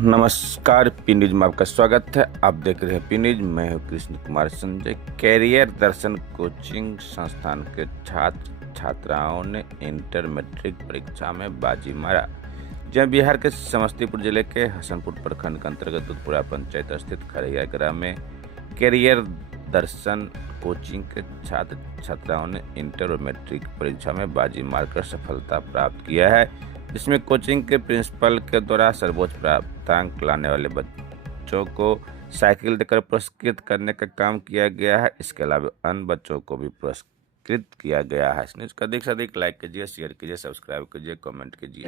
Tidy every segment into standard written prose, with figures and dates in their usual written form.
नमस्कार, P news में आपका स्वागत है। आप देख रहे हैं पी न्यूज। मैं हूं कृष्ण कुमार संजय। कैरियर दर्शन कोचिंग संस्थान के छात्र छात्राओं ने इंटर मैट्रिक परीक्षा में बाजी मारा। जहां बिहार के समस्तीपुर जिले के हसनपुर प्रखंड के अंतर्गत दुधपुरा पंचायत स्थित खरैया ग्राम में कैरियर दर्शन कोचिंग के छात्र छात्राओं ने इंटर और मैट्रिक परीक्षा में बाजी मारकर सफलता प्राप्त किया है, जिसमें कोचिंग के प्रिंसिपल के द्वारा सर्वोच्च प्राप्तांक लाने वाले बच्चों को साइकिल देकर पुरस्कृत करने का काम किया गया है। इसके अलावा अन्य बच्चों को भी पुरस्कृत किया गया है। इस न्यूज को अधिक से अधिक लाइक कीजिए, शेयर कीजिए, सब्सक्राइब कीजिए, कमेंट कीजिए।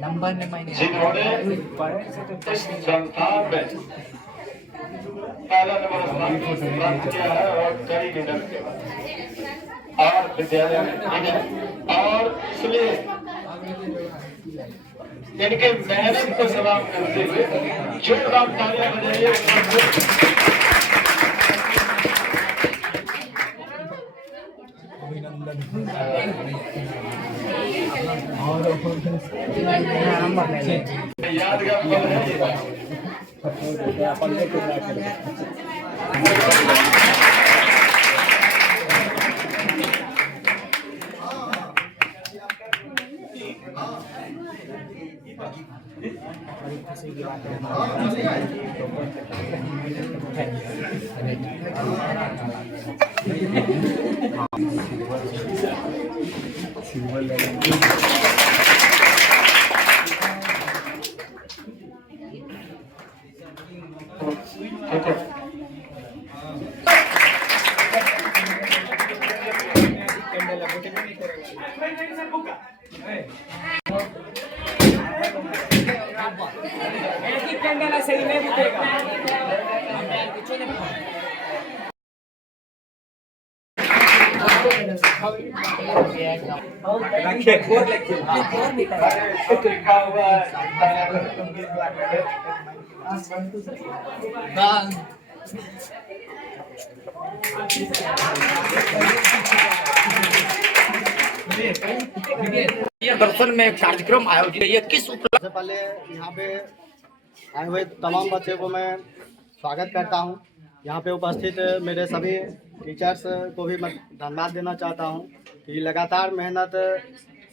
नंबर में मैंने जिन्होंने इस संस्थान में पहला नंबर प्राप्त किया है और कड़ी मेहनत के बाद और विद्यालय में और इसलिए इनके मेहनत को सलाम करते हुए जोरदार तालियां बजाइए। यादगार पल है। लिखा हुआ ये दर्शन में एक कार्यक्रम आयोजित है। ये किस उपलक्ष्य सबसे पहले यहाँ पे आए हुए तमाम बच्चे को मैं स्वागत करता हूँ। यहाँ पे उपस्थित मेरे सभी टीचर्स को भी मैं धन्यवाद देना चाहता हूँ कि लगातार मेहनत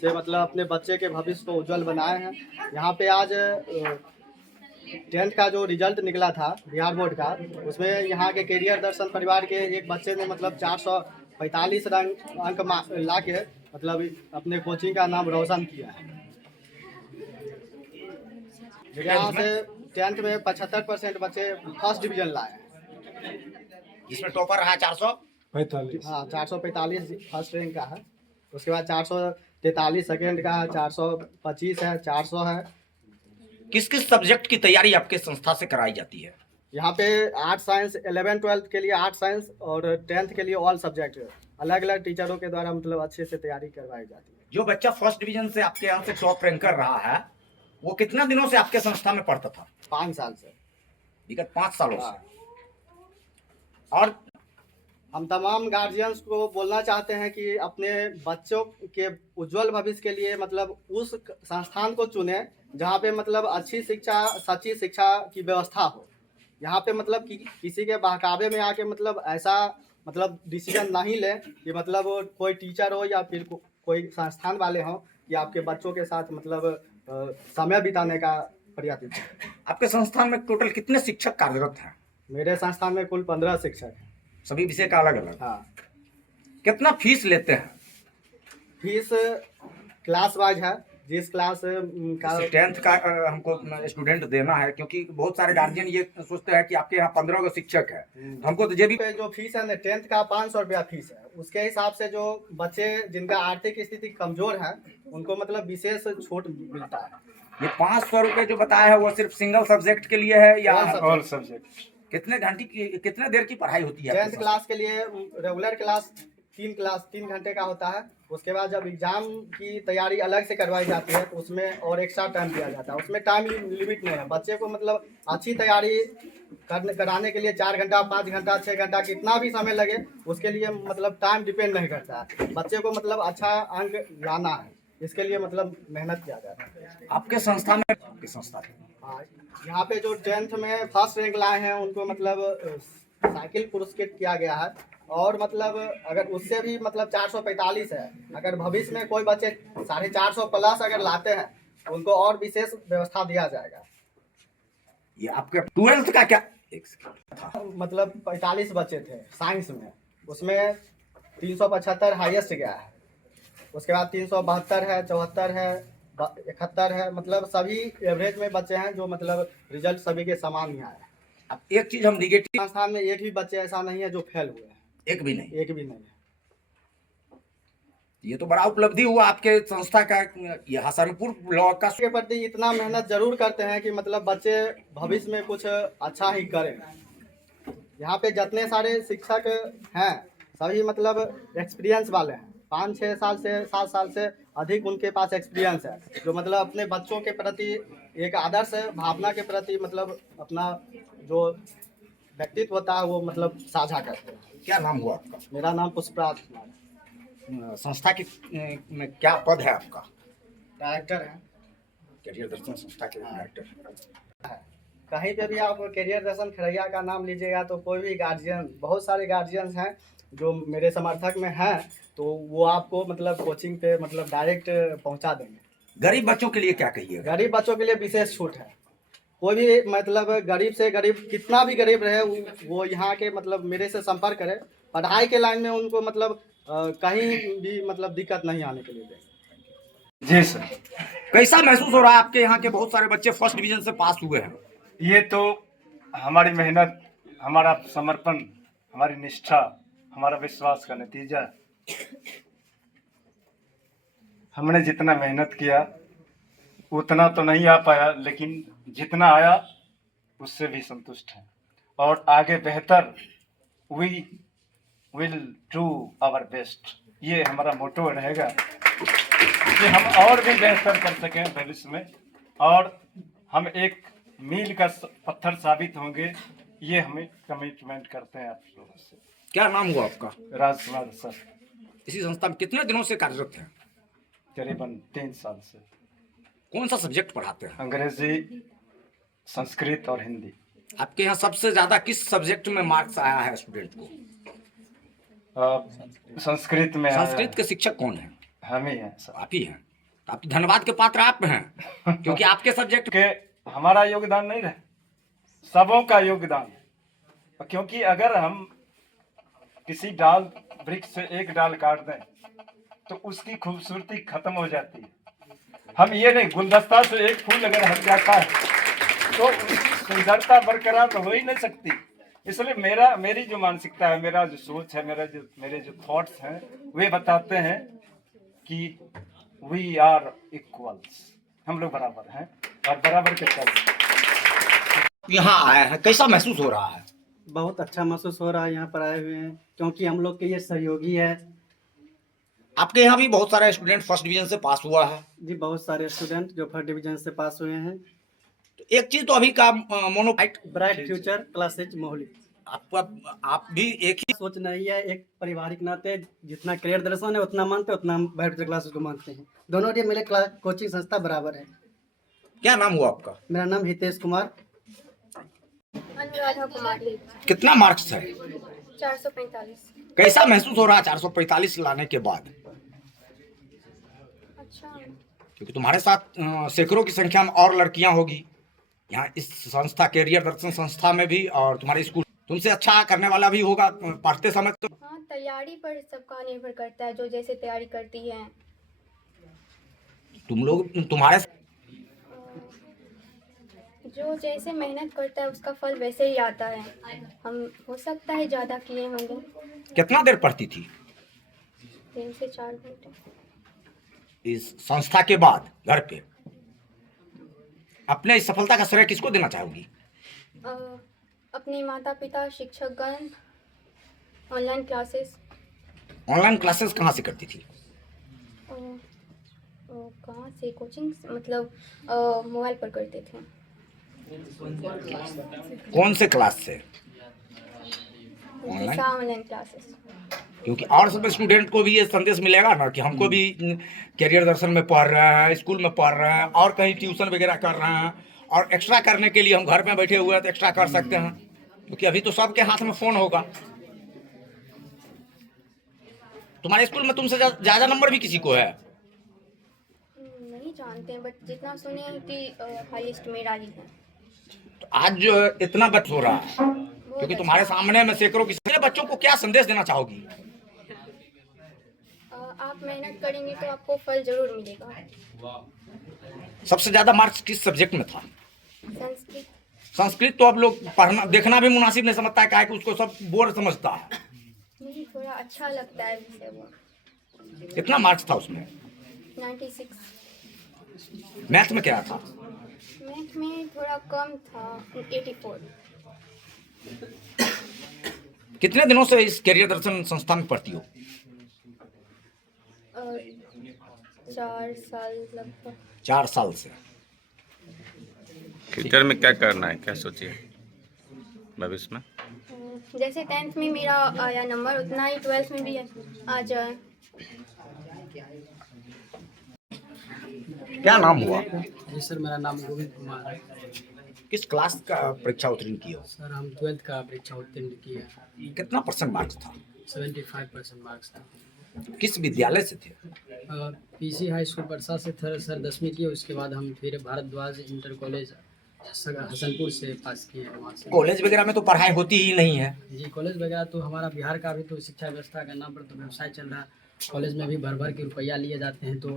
से मतलब अपने बच्चे के भविष्य को उज्जवल बनाए हैं। यहाँ पे आज 10th का जो रिजल्ट निकला था बिहार बोर्ड का, उसमें यहाँ के कैरियर दर्शन परिवार के एक बच्चे ने मतलब 445 अंक ला के मतलब अपने कोचिंग का नाम रोशन किया है। यहाँ से 10th में 75% बच्चे फर्स्ट डिवीजन लाए हैं। इसमें टॉपर रहा 445। हाँ, 445 फर्स्ट रैंक का है। उसके बाद 443 सेकेंड का है, 425 है, 400 है। किस किस सब्जेक्ट की तैयारी आपके संस्था से कराई जाती है? यहाँ पे आर्ट साइंस 11 12 के लिए आर्ट साइंस और 10th के लिए ऑल सब्जेक्ट अलग अलग टीचरों के द्वारा मतलब अच्छे से तैयारी करवाई जाती है। जो बच्चा फर्स्ट डिवीजन से आपके यहाँ से टॉप रैंक कर रहा है, वो कितना दिनों से आपके संस्था में पढ़ता था? 5 साल से। विगत 5 सालों हाँ। से। और हम तमाम गार्जियंस को बोलना चाहते हैं कि अपने बच्चों के उज्जवल भविष्य के लिए मतलब उस संस्थान को चुने जहाँ पे मतलब अच्छी शिक्षा, सच्ची शिक्षा की व्यवस्था हो। यहाँ पे मतलब किसी के बहकावे में आके मतलब ऐसा मतलब डिसीजन नहीं ले कि मतलब कोई टीचर हो या फिर कोई संस्थान वाले हों या आपके बच्चों के साथ मतलब समय बिताने का प्रयास करें। आपके संस्थान में टोटल कितने शिक्षक कार्यरत हैं? मेरे संस्थान में कुल 15 शिक्षक हैं। सभी विषय का अलग अलग। हाँ। कितना फीस लेते हैं? फीस क्लास वाइज है, जिस क्लास का 10th का हमको स्टूडेंट देना है, क्योंकि बहुत सारे गार्जियन ये सोचते हैं कि आपके यहाँ 15 गो शिक्षक है, हमको तो ये भी पे जो फीस है ना 10th का 500 रुपया फीस है। उसके हिसाब से जो बच्चे जिनका आर्थिक स्थिति कमजोर है उनको मतलब विशेष छूट मिलता है। ये 500 रुपये जो बताया है वो सिर्फ सिंगल सब्जेक्ट के लिए है या ऑल सब्जेक्ट? कितने घंटे की, कितने देर की पढ़ाई होती है? 10th क्लास के लिए रेगुलर क्लास 3 घंटे का होता है। उसके बाद जब एग्जाम की तैयारी अलग से करवाई जाती है तो उसमें और एक्स्ट्रा टाइम दिया जाता है। उसमें टाइम लिमिट नहीं है। बच्चे को मतलब अच्छी तैयारी कराने के लिए 4 घंटा 5 घंटा 6 घंटा कितना भी समय लगे उसके लिए मतलब टाइम डिपेंड नहीं करता है। बच्चे को मतलब अच्छा अंक लाना है, इसके लिए मतलब मेहनत किया जाता है। आपके संस्था में हाँ, यहाँ पे जो 10th में फर्स्ट रैंक लाए हैं उनको मतलब साइकिल पुरस्कृत किया गया है। और मतलब अगर उससे भी मतलब 445 है। अगर भविष्य में कोई बच्चे 450 प्लस अगर लाते हैं तो उनको और विशेष व्यवस्था दिया जाएगा। ये आपके 12th का क्या मतलब 45 बच्चे थे साइंस में, उसमें 375 हाईएस्ट गया है। उसके बाद 372 है, 74 है, 71 है। मतलब सभी एवरेज में बच्चे हैं जो मतलब रिजल्ट सभी के समान ही आया है। अब एक चीज हम निगेटिव, संस्थान में एक भी बच्चे ऐसा नहीं है जो फेल हुए हैं। एक भी नहीं। एक भी नहीं है। ये तो बड़ा उपलब्धि हुआ आपके संस्था का। यह हसनपुर ब्लॉक का के प्रति इतना मेहनत जरूर करते हैं कि मतलब बच्चे भविष्य में कुछ अच्छा ही करें। यहाँ पे जितने सारे शिक्षक हैं सभी मतलब एक्सपीरियंस वाले हैं। 5-6 साल से 7 साल से अधिक उनके पास एक्सपीरियंस है, जो मतलब अपने बच्चों के प्रति एक आदर्श भावना के प्रति मतलब अपना जो व्यक्तित्व होता है वो मतलब साझा करते हैं। क्या नाम हुआ आपका? मेरा नाम पुष्पराज कुमार है। संस्था की में क्या पद है आपका? डायरेक्टर है। कैरियर दर्शन संस्था के डायरेक्टर। कहीं पे भी आप कैरियर दर्शन खरैया का नाम लीजिएगा तो कोई भी गार्जियन, बहुत सारे गार्जियंस हैं जो मेरे समर्थक में हैं, तो वो आपको मतलब कोचिंग पे मतलब डायरेक्ट पहुंचा देंगे। गरीब बच्चों के लिए क्या कहिएगा? गरीब बच्चों के लिए विशेष छूट है। कोई भी मतलब गरीब से गरीब कितना भी गरीब रहे वो यहाँ के मतलब मेरे से संपर्क करे। पढ़ाई के लाइन में उनको मतलब कहीं भी मतलब दिक्कत नहीं आने के लिए दें। जी सर। कैसा महसूस हो रहा है? आपके यहाँ के बहुत सारे बच्चे फर्स्ट डिवीजन से पास हुए हैं। ये तो हमारी मेहनत, हमारा समर्पण, हमारी निष्ठा, हमारा विश्वास का नतीजा है। हमने जितना मेहनत किया उतना तो नहीं आ पाया, लेकिन जितना आया उससे भी संतुष्ट हैं और आगे बेहतर we will do our best, ये हमारा मोटो रहेगा कि हम और भी बेहतर कर सकें भविष्य में और हम एक मील का पत्थर साबित होंगे। ये हमें कमिटमेंट करते हैं आप लोगों से। क्या नाम हुआ आपका? राजकुमार सर। इसी संस्था में कितने दिनों से कार्यरत हैं? करीबन 3 साल से। कौन सा सब्जेक्ट पढ़ाते हैं? अंग्रेजी, संस्कृत और हिंदी। आपके यहाँ सबसे ज्यादा किस सब्जेक्ट में मार्क्स आया है स्टूडेंट को? संस्कृत में। संस्कृत के शिक्षक कौन है? हम ही हैं सर। आप ही हैं। आप धन्यवाद के पात्र आप हैं, क्योंकि आपके सब्जेक्ट के हमारा योगदान नहीं रहे, सबों का योगदान है। क्योंकि अगर हम किसी डाल वृक्ष से एक डाल काट दें तो उसकी खूबसूरती खत्म हो जाती है। हम ये नहीं, गुलदस्ता से एक फूल अगर हट जाता है तो सुंदरता बरकरार तो हो ही नहीं सकती। इसलिए मेरी जो मानसिकता है, मेरा जो सोच है, मेरे जो थॉट्स हैं वे बताते हैं कि वी आर इक्वल्स, हम लोग बराबर हैं और बराबर के चल। यहाँ आया है, कैसा महसूस हो रहा है? बहुत अच्छा महसूस हो रहा है यहाँ पर आए हुए हैं, क्योंकि हम लोग के ये सहयोगी है। आपके यहाँ भी बहुत सारे स्टूडेंट फर्स्ट डिवीजन से पास हुआ है। जी, बहुत सारे स्टूडेंट जो फर्स्ट डिवीजन से पास हुए हैं। तो एक चीज तो अभी का मोनोफाइट ब्राइट फ्यूचर क्लासेज मोहली, आप भी एक ही सोच नहीं है। एक पारिवारिक नाते जितना करियर दर्शन है उतना मानते हैं, उतना ब्राइट फ्यूचर क्लासेज को मानते हैं। दोनों के मेरे कोचिंग संस्था बराबर है। क्या नाम हुआ आपका? मेरा नाम हितेश कुमार। अनुराधा कुमारी। कितना मार्क्स है? 445। कैसा महसूस हो रहा है 445 लाने के बाद? अच्छा। क्योंकि तुम्हारे साथ सैकड़ों की संख्या में और लड़कियां होगी यहाँ इस संस्था कैरियर दर्शन संस्था में भी, और तुम्हारे स्कूल तुमसे अच्छा करने वाला भी होगा पढ़ते समय तो। हाँ, तैयारी पर सबका निर्भर करता है, जो जैसे तैयारी करती है। तुम लोग तुम्हारे जो जैसे मेहनत करता है उसका फल वैसे ही आता है। हम हो सकता है ज़्यादा किए होंगे। कितना देर पढ़ती थी 3 से 4 घंटे। इस संस्था के बाद घर पे? अपने इस सफलता का श्रेय किसको देना चाहोगी? अपने माता पिता, शिक्षकगण, ऑनलाइन क्लासेस। ऑनलाइन क्लासेस कहाँ से करती थी? कहाँ से? कोचिंग मतलब मोबाइल पर करते थे। कौन से क्लास से? दिशा ऑनलाइन क्लासेस। क्योंकि और सब स्टूडेंट को भी ये संदेश मिलेगा ना कि हमको भी कैरियर दर्शन में पढ़ रहे हैं, स्कूल में पढ़ रहे हैं, और कहीं ट्यूशन वगैरह कर रहे हैं, और एक्स्ट्रा करने के लिए हम घर में बैठे हुए हैं तो एक्स्ट्रा कर सकते हैं, क्योंकि अभी तो सबके हाथ में फ़ोन होगा। तुम्हारे स्कूल में तुमसे ज़्यादा नंबर भी किसी को है? नहीं जानते हैं, बट जितना सुने हैं कि हाईएस्ट मेरा ही है। तो आज जो इतना बच हो रहा है, क्योंकि तुम्हारे सामने में सैकड़ों की बच्चों को क्या संदेश देना चाहोगी? आप मेहनत करेंगे तो आपको फल जरूर मिलेगा। सबसे ज्यादा मार्क्स किस सब्जेक्ट में था? संस्कृत। संस्कृत तो अब लोग पढ़ना देखना भी मुनासिब नहीं समझता है, क्या है कि उसको सब बोर समझता है। नहीं, थोड़ा अच्छा लगता है विषय वो। कितना मार्क्स था उसमें? 96। मैथ में क्या था? मैथ में थोड़ा कम था, 84। कितने दिनों से इस कैरियर दर्शन संस्था में पढ़ती हो? 4 साल लगभग। 4 साल से। फ्यूचर में क्या करना है, क्या सोचिए भविष्य में? जैसे 10th में मेरा आया नंबर, उतना ही 12th में भी आ जाए। क्या नाम हुआ? जी सर, मेरा नाम गोविंद कुमार है। किस क्लास का परीक्षा उत्तीर्ण किए हो? सर हम 12th का परीक्षा उत्तीर्ण किए। कितना % मार्क्स था? 75% मार्क्स था। किस विद्यालय से थे? पीसी हाई स्कूल परसा से थे सर, 10वीं किए। उसके बाद हम फिर भारद्वाज इंटर कॉलेज हसनपुर से पास किए हैं। वहाँ से कॉलेज वगैरह में तो पढ़ाई होती ही नहीं है। जी, कॉलेज वगैरह तो हमारा बिहार का भी तो शिक्षा व्यवस्था के नाम पर तो व्यवसाय चल रहा है। कॉलेज में भी भर भर के रुपया लिए जाते हैं, तो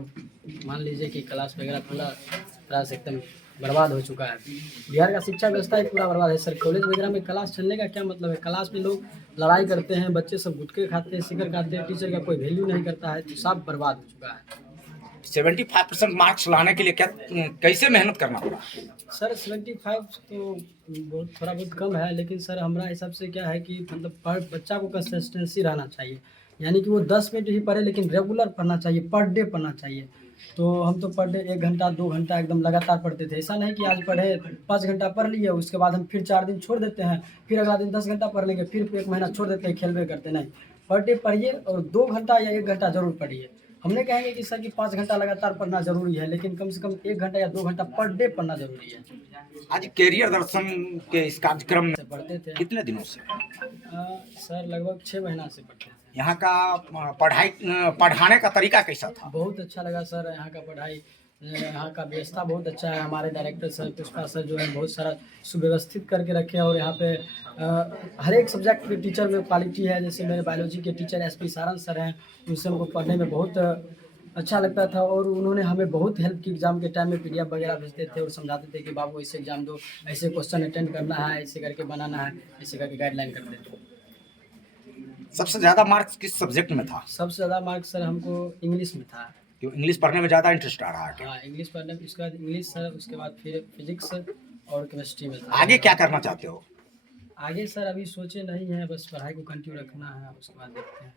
मान लीजिए कि क्लास वगैरह थोड़ा तरह से एकदम बर्बाद हो चुका है। बिहार का शिक्षा व्यवस्था ही पूरा बर्बाद है सर। कॉलेज वगैरह में क्लास चलने का क्या मतलब है? क्लास में लोग लड़ाई करते हैं, बच्चे सब गुटखे खाते हैं, सिगर खाते हैं, टीचर का कोई वैल्यू नहीं करता है, तो सब बर्बाद हो चुका है। 75% मार्क्स लाने के लिए क्या कैसे मेहनत करना पड़ा? सर 75 तो बहुत थोड़ा बहुत कम है, लेकिन सर हमारा हिसाब से क्या है कि मतलब बच्चा को कंसिस्टेंसी रहना चाहिए, यानी कि वो 10 मिनट ही पढ़े लेकिन रेगुलर पढ़ना चाहिए, पर डे पढ़ना चाहिए। तो हम तो पर डे 1 घंटा 2 घंटा एकदम लगातार पढ़ते थे। ऐसा नहीं कि आज पढ़े 5 घंटा पढ़ लिए, उसके बाद हम फिर 4 दिन छोड़ देते हैं, फिर अगला दिन 10 घंटा पढ़ लेंगे, फिर 1 महीना छोड़ देते हैं, खेलवे करते नहीं। पर डे पढ़िए और 2 घंटा या 1 घंटा जरूर पढ़िए। हमने कहेंगे कि सर कि 5 घंटा लगातार पढ़ना जरूरी है, लेकिन कम से कम 1 घंटा या 2 घंटा पर डे पढ़ना जरूरी है। आज कैरियर दर्शन के इस कार्यक्रम में पढ़ते थे कितने दिनों से? सर लगभग 6 महीना से पढ़ते थे। यहाँ का पढ़ाने का तरीका कैसा था? बहुत अच्छा लगा सर, यहाँ का पढ़ाई, यहाँ का व्यवस्था बहुत अच्छा है। हमारे डायरेक्टर सर पुष्पा सर जो है बहुत सारा सुव्यवस्थित करके रखे हैं, और यहाँ पे हर एक सब्जेक्ट के टीचर में क्वालिटी है। जैसे मेरे बायोलॉजी के टीचर SP सारंग सर हैं, उनसे हमको पढ़ने में बहुत अच्छा लगता था, और उन्होंने हमें बहुत हेल्प की। एग्जाम के टाइम में PDF वगैरह भेजते थे और समझाते थे कि बाबू ऐसे एग्जाम दो, ऐसे क्वेश्चन अटेंड करना है, ऐसे करके बनाना है, ऐसे करके गाइडलाइन करते थे। सबसे ज्यादा मार्क्स किस सब्जेक्ट में था? सबसे ज़्यादा मार्क्स सर हमको इंग्लिश में था। क्यों इंग्लिश पढ़ने में ज्यादा इंटरेस्ट आ रहा है? हाँ, इंग्लिश पढ़ने में, उसके बाद इंग्लिश सर, उसके बाद फिर फिजिक्स और केमिस्ट्री में था। आगे क्या करना चाहते हो? आगे सर अभी सोचे नहीं है, बस पढ़ाई को कंटिन्यू रखना है, उसके बाद देखते हैं।